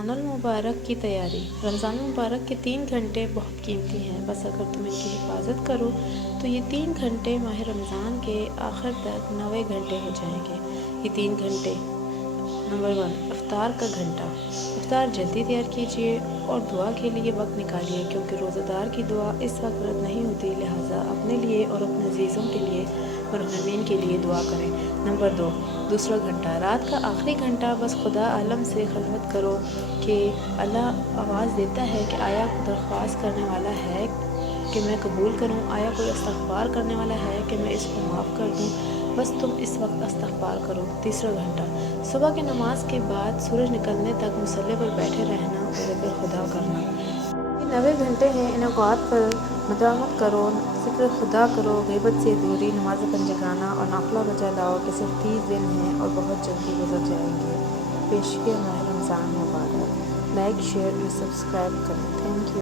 رمضان المبارک کی تیاری۔ رمضان المبارک کے 3 گھنٹے بہت قیمتی ہیں، بس اگر تم ان کی حفاظت کرو تو یہ 3 گھنٹے ماہ رمضان کے آخر تک 90 گھنٹے ہو جائیں گے۔ یہ 3 گھنٹے: نمبر 1، افطار کا گھنٹہ۔ افطار جلدی تیار کیجیے اور دعا کے لیے وقت نکالیے، کیونکہ روزہ دار کی دعا اس وقت رد نہیں ہوتی، لہٰذا اپنے لیے اور اپنے عزیزوں کے لیے، مرحومین کے لیے دعا کریں۔ نمبر 2، دوسرا گھنٹہ۔ رات کا آخری گھنٹہ بس خدا عالم سے خلوت کرو کہ اللہ آواز دیتا ہے کہ آیا کوئی درخواست کرنے والا ہے کہ میں قبول کروں، آیا کوئی استغفار کرنے والا ہے کہ میں اس کو معاف کر دوں، بس تم اس وقت استغفار کرو۔ تیسرا گھنٹہ۔ صبح کی نماز کے بعد سورج نکلنے تک مصلی پر بیٹھے رہنا اور ذکر خدا کرنا۔ یہ 90 گھنٹے ہیں، ان اوقات پر مداومت کرو، ذکر خدا کرو، غیبت سے دوری، نماز پنجگانہ اور نافلہ بجا لاؤ کہ صرف 30 دن ہیں اور بہت جلدی گزر جائیں گے۔ پیشگی ماہ رمضان مبارک۔ لائک، شیئر اور سبسکرائب کریں۔ Thank you.